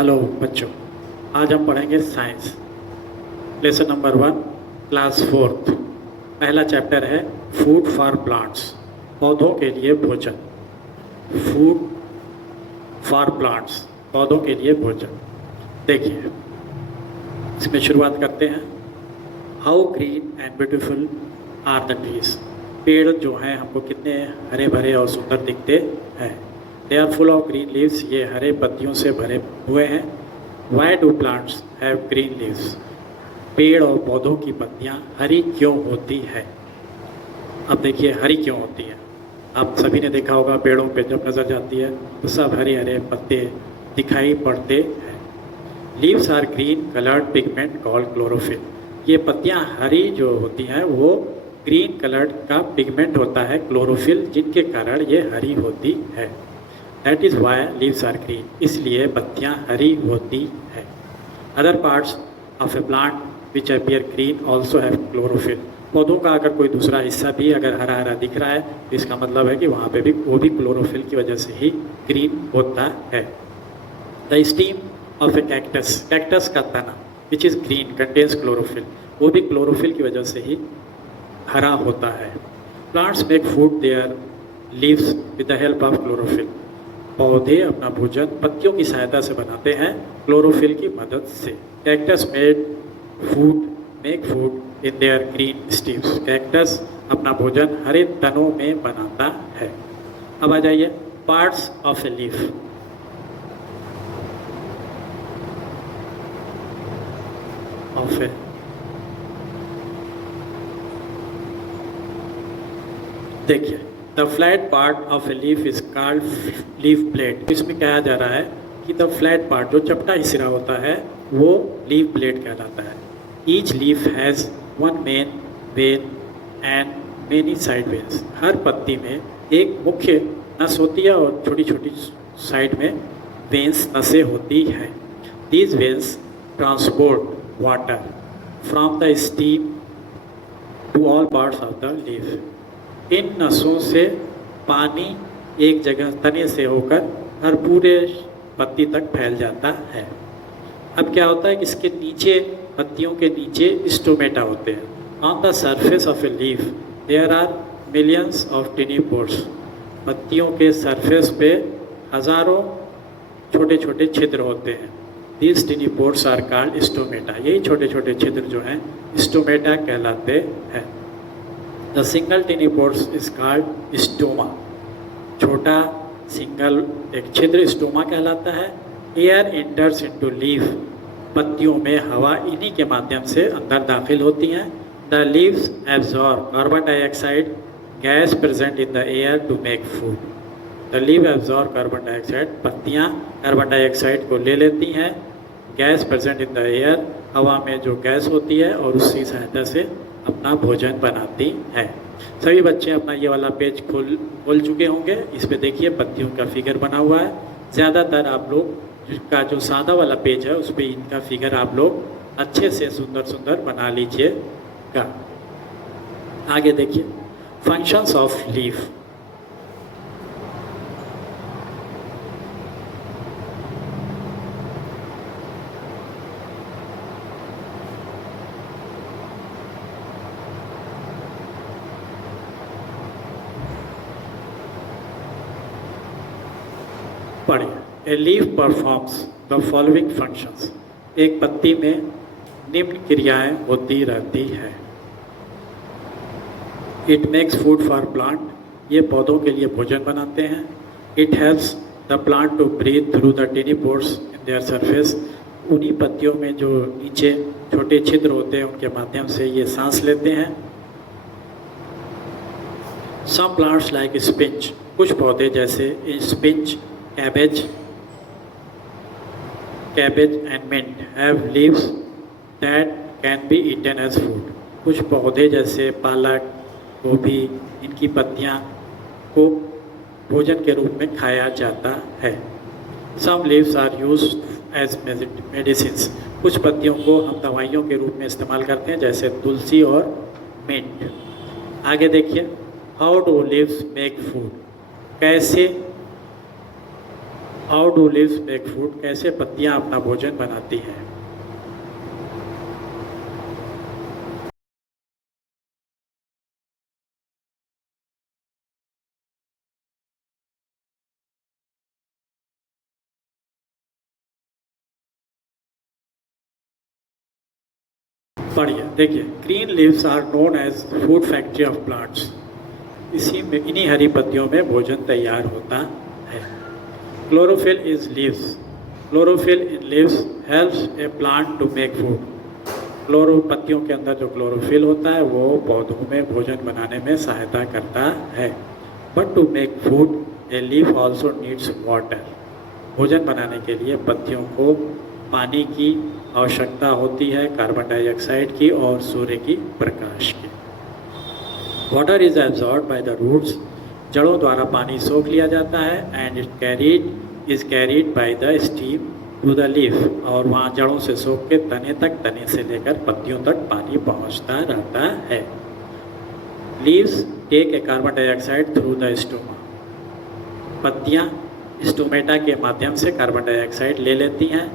Hello बच्चों, आज हम पढ़ेंगे science. Lesson number 1, class 4th। पहला चैप्टर है फूड फॉर प्लांट्स, पौधों के लिए भोजन। फूड फॉर प्लांट्स, पौधों के लिए भोजन। देखिए, इसमें शुरुआत करते हैं। How green and beautiful are the trees. पेड़ जो हैं हमको कितने हरे भरे और सुंदर दिखते हैं। They are full of green leaves, ये हरे पत्तियों से भरे हुए हैं। Why do plants have green leaves. पेड़ और पौधों की पत्तियाँ हरी क्यों होती है। अब देखिए, हरी क्यों होती है। आप सभी ने देखा होगा, पेड़ों पे जब नज़र जाती है तो सब हरे हरे पत्ते दिखाई पड़ते हैं। Leaves are green coloured pigment called chlorophyll. ये पत्तियाँ हरी जो होती हैं वो ग्रीन कलर्ड का पिगमेंट होता है क्लोरोफिल, जिनके कारण ये हरी होती है। That is why leaves are green, इसलिए पत्तियाँ हरी होती है। Other parts of a plant which appear green also have chlorophyll. पौधों का अगर कोई दूसरा हिस्सा भी अगर हरा हरा दिख रहा है तो इसका मतलब है कि वहाँ पे भी वो भी क्लोरोफिल की वजह से ही ग्रीन होता है। The steam of A cactus, cactus का तना which is green contains chlorophyll, वो भी क्लोरोफिल की वजह से ही हरा होता है। Plants make food there leaves with the help of chlorophyll. पौधे अपना भोजन पत्तियों की सहायता से बनाते हैं क्लोरोफिल की मदद से। Cactus make food in their green stems. Cactus अपना भोजन हरे तनों में बनाता है। अब आ जाइए, parts of a leaf. Of a देखिए, the flat part of a leaf is called leaf blade. इसमें कहा जा रहा है कि द फ्लैट पार्ट, जो चपटा हिस्सा होता है, वो लीफ ब्लेड कहलाता है। Each leaf has one main vein and many side veins. हर पत्ती में एक मुख्य नस होती है और छोटी छोटी साइड में वेन्स, नसें होती हैं। These veins transport water from the steam to all parts of the leaf. इन नसों से पानी एक जगह तने से होकर हर पूरे पत्ती तक फैल जाता है। अब क्या होता है कि इसके नीचे, पत्तियों के नीचे स्टोमेटा होते हैं। On the surface of a leaf there are millions of tiny pores. पत्तियों के सरफेस पे हज़ारों छोटे छोटे छिद्र होते हैं। These tiny pores are called stomata. यही छोटे छोटे छिद्र जो हैं स्टोमेटा कहलाते हैं। The single tiny pores is called stoma. छोटा सिंगल एक छिद्र स्टोमा कहलाता है। Air enters into leaf. पत्तियों में हवा इन्हीं के माध्यम से अंदर दाखिल होती हैं। The leaves absorb carbon dioxide gas present in the air to make food. The leave absorb carbon dioxide. पत्तियाँ कार्बन डाइऑक्साइड को ले लेती हैं। Gas present in the air, हवा में जो गैस होती है, और उसकी सहायता से अपना भोजन बनाती हैं। सभी बच्चे अपना ये वाला पेज खोल चुके होंगे। इस पे देखिए, पत्तियों का फिगर बना हुआ है। ज़्यादातर आप लोग का जो सादा वाला पेज है उस पर इनका फिगर आप लोग अच्छे से सुंदर सुंदर बना लीजिएगा। आगे देखिए, फंक्शंस ऑफ लीफ। पढ़िए, a leaf performs the following functions. एक पत्ती में निम्न क्रियाएं होती रहती हैं। It makes food for plant. ये पौधों के लिए भोजन बनाते हैं। It helps the plant to breathe through the tiny pores in their surface. उन्हीं पत्तियों में जो नीचे छोटे छिद्र होते हैं उनके माध्यम से ये सांस लेते हैं। Some plants like spinach. कुछ पौधे जैसे spinach, cabbage and mint have leaves that can be eaten as food. कुछ पौधे जैसे पालक, गोभी, इनकी पत्तियां को भोजन के रूप में खाया जाता है। Some leaves are used as medicines. कुछ पत्तियों को हम दवाइयों के रूप में इस्तेमाल करते हैं, जैसे तुलसी और मिंट। आगे देखिए, how do leaves make food. कैसे how do leaves make food, कैसे पत्तियां अपना भोजन बनाती हैं। पढ़िए, देखिए, green leaves are known as food factory of plants. इसी में इन्हीं हरी पत्तियों में भोजन तैयार होता है। Chlorophyll is leaves, chlorophyll in leaves helps a plant to make food. Chloro पत्तियों के अंदर जो क्लोरोफिल होता है वो पौधों में भोजन बनाने में सहायता करता है। But to make food a leaf also needs water. भोजन बनाने के लिए पत्तियों को पानी की आवश्यकता होती है, कार्बन डाइऑक्साइड की और सूर्य की प्रकाश की। Water is absorb by the roots, जड़ों द्वारा पानी सोख लिया जाता है। And is carried by the steam to the leaf, और वहाँ जड़ों से सोख के तने तक, तने से लेकर पत्तियों तक पानी पहुँचता रहता है। Leaves take a carbon dioxide through the stoma, पत्तियाँ स्टोमेटा के माध्यम से कार्बन डाइऑक्साइड ले लेती हैं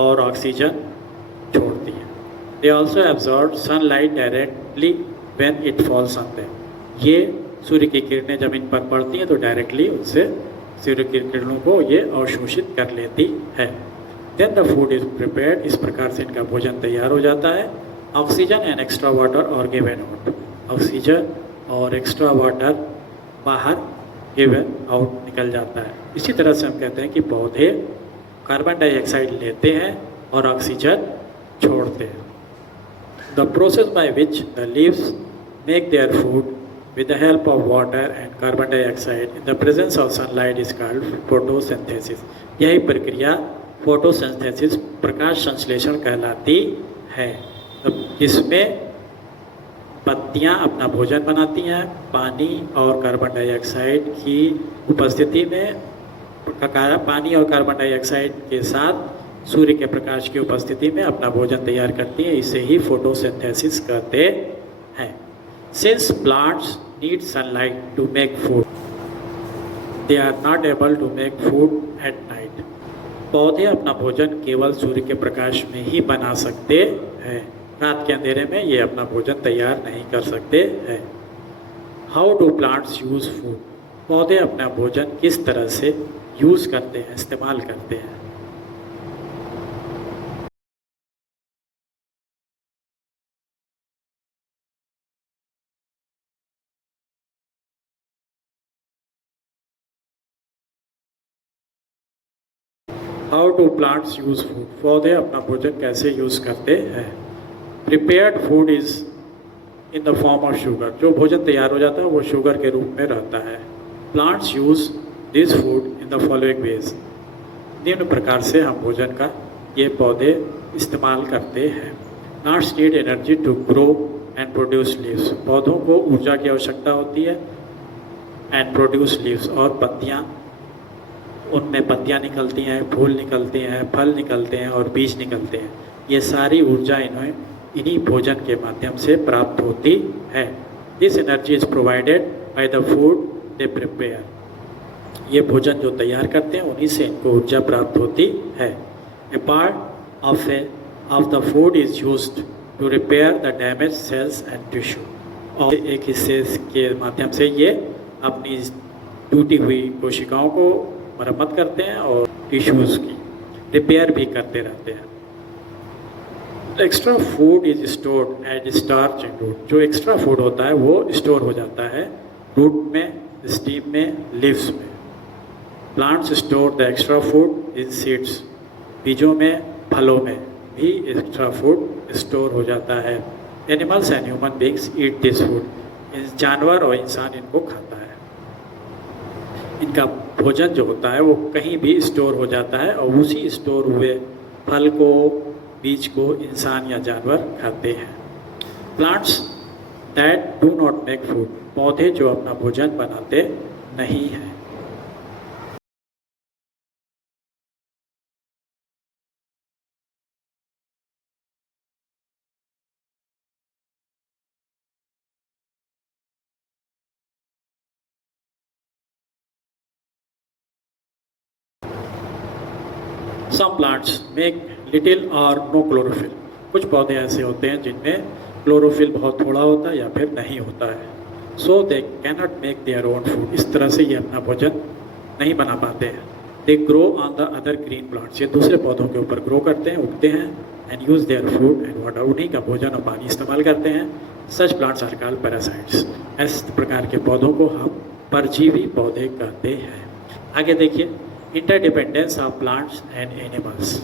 और ऑक्सीजन छोड़ती हैं। They also absorb sunlight directly when it falls on them. ये सूर्य की किरणें जब इन पर पड़ती हैं तो डायरेक्टली उनसे सूर्य की किरणों को ये अवशोषित कर लेती है। Then the food is prepared, इस प्रकार से इनका भोजन तैयार हो जाता है। Oxygen and extra water are given out, oxygen और एक्स्ट्रा वाटर बाहर गिवन आउट निकल जाता है। इसी तरह से हम कहते हैं कि पौधे कार्बन डाइऑक्साइड लेते हैं और ऑक्सीजन छोड़ते हैं। The process by which the leaves make their food with the help of water and carbon dioxide in the presence of sunlight is called photosynthesis। यही प्रक्रिया फोटोसिंथेसिस, प्रकाश संश्लेषण कहलाती है। तो इसमें पत्तियां अपना भोजन बनाती हैं, पानी और कार्बन डाइऑक्साइड की उपस्थिति में, पानी और कार्बन डाइऑक्साइड के साथ सूर्य के प्रकाश की उपस्थिति में अपना भोजन तैयार करती हैं। इसे ही फोटोसिंथेसिस कहते हैं। Since plants need sunlight to make food, they are not able to make food at night। पौधे अपना भोजन केवल सूर्य के प्रकाश में ही बना सकते हैं, रात के अंधेरे में ये अपना भोजन तैयार नहीं कर सकते हैं। How do plants use food, पौधे अपना भोजन किस तरह से यूज़ करते हैं, इस्तेमाल करते हैं। How do plants use food, पौधे अपना भोजन कैसे यूज़ करते हैं। Prepared food is in the form of sugar, जो भोजन तैयार हो जाता है वो शुगर के रूप में रहता है। Plants use this food in the following veg, निम्न प्रकार से हम भोजन का ये पौधे इस्तेमाल करते हैं। Plants need energy to grow and produce leaves, पौधों को ऊर्जा की आवश्यकता होती है। एंड प्रोड्यूस लीव्स, और पत्तियाँ, उनमें पत्तियाँ निकलती हैं, फूल निकलते हैं, फल निकलते हैं और बीज निकलते हैं। ये सारी ऊर्जा इन्हीं भोजन के माध्यम से प्राप्त होती है। This energy is provided by the food they prepare, ये भोजन जो तैयार करते हैं उन्हीं से इनको ऊर्जा प्राप्त होती है। A part of the food is used to repair the damage cells and tissue, और एक हिस्से के माध्यम से ये अपनी टूटी हुई कोशिकाओं को मरम्मत करते हैं और टिश्यूज़ की रिपेयर भी करते रहते हैं। Extra food is stored as starch in root, जो एक्स्ट्रा फूड होता है वो स्टोर हो जाता है रूट में, स्टीम में, लीव्स में। Plants store the extra food in seeds, बीजों में, फलों में भी एक्स्ट्रा फूड स्टोर हो जाता है। Animals and human beings eat this food, जानवर और इंसान इनको खाता है। इनका भोजन जो होता है वो कहीं भी स्टोर हो जाता है और उसी स्टोर हुए फल को, बीज को इंसान या जानवर खाते हैं। Plants that do not make food, पौधे जो अपना भोजन बनाते नहीं हैं। सम प्लांट्स मेक लिटिल और नो क्लोरोफिल। कुछ पौधे ऐसे होते हैं जिनमें क्लोरोफिल बहुत थोड़ा होता है या फिर नहीं होता है। So they cannot make their own food. इस तरह से ये अपना भोजन नहीं बना पाते हैं। They grow on the other green plants. ये दूसरे पौधों के ऊपर ग्रो करते हैं, उगते हैं। And use their food and water. उन्हीं का भोजन और पानी इस्तेमाल करते हैं। Such plants are called parasites. इस प्रकार के पौधों को हम परजीवी पौधे कहते हैं। आगे देखिए, interdependence of plants and animals.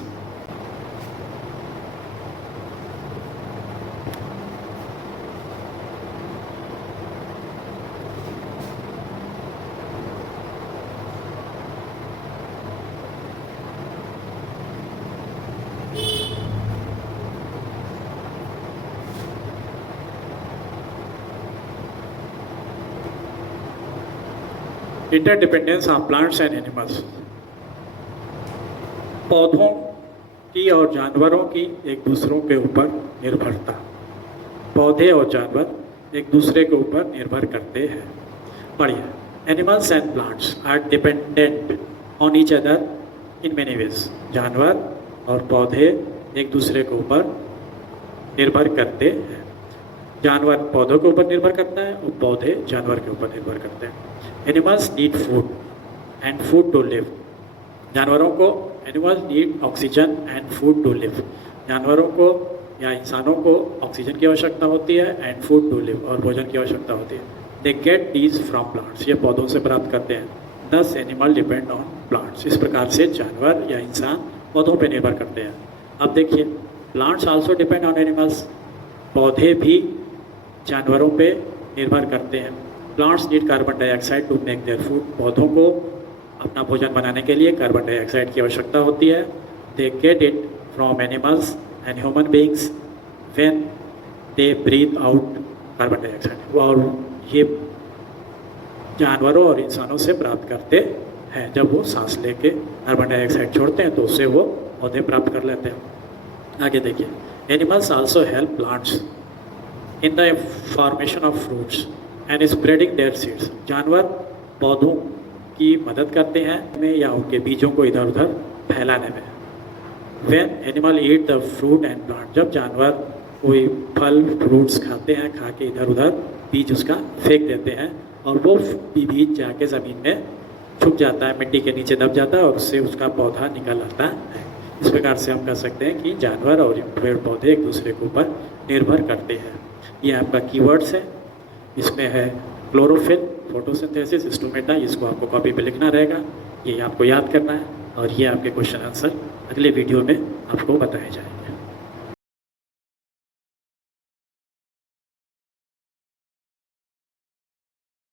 Interdependence of plants and animals. पौधों की और जानवरों की एक दूसरों के ऊपर निर्भरता। पौधे और जानवर एक दूसरे के ऊपर निर्भर करते हैं। पढ़िए, animals and plants are dependent on each other in many ways. जानवर और पौधे एक दूसरे के ऊपर निर्भर करते हैं। जानवर पौधों के ऊपर निर्भर करता है और पौधे जानवर के ऊपर निर्भर करते हैं। Animals need food and food to live. जानवरों को animals need oxygen and food to live. जानवरों को या इंसानों को ऑक्सीजन की आवश्यकता होती है एंड फूड टू लिव, और भोजन की आवश्यकता होती है। They get these from plants. ये पौधों से प्राप्त करते हैं। दस एनिमल डिपेंड ऑन प्लांट्स। इस प्रकार से जानवर या इंसान पौधों पर निर्भर करते हैं। अब देखिए, plants also depend on animals. पौधे भी जानवरों पे निर्भर करते हैं। Plants need carbon dioxide to make their food. पौधों को अपना भोजन बनाने के लिए कार्बन डाइऑक्साइड की आवश्यकता होती है। They get it from animals and human beings when they breathe out carbon dioxide. और ये जानवरों और इंसानों से प्राप्त करते हैं। जब वो सांस लेके कार्बन डाइऑक्साइड छोड़ते हैं तो उससे वो पौधे प्राप्त कर लेते हैं। आगे देखिए, animals also help plants in the formation of fruits and spreading their seeds. जानवर पौधों की मदद करते हैं में या उनके बीजों को इधर उधर फैलाने में। When animal eat the fruit and plant. जब जानवर कोई फल फ्रूट्स खाते हैं, खा के इधर उधर बीज उसका फेंक देते हैं और वो बीज जाके ज़मीन में छुप जाता है, मिट्टी के नीचे दब जाता है और उससे उसका पौधा निकल आता है। इस प्रकार से हम कह सकते हैं कि जानवर और पेड़ पौधे एक दूसरे के ऊपर निर्भर करते हैं। ये आपका कीवर्ड्स है। इसमें है क्लोरोफिल, फोटोसिंथेसिस, स्टोमेटा। इसको आपको कॉपी पे लिखना रहेगा, ये आपको याद करना है और ये आपके क्वेश्चन आंसर अगले वीडियो में आपको बताए जाएंगे।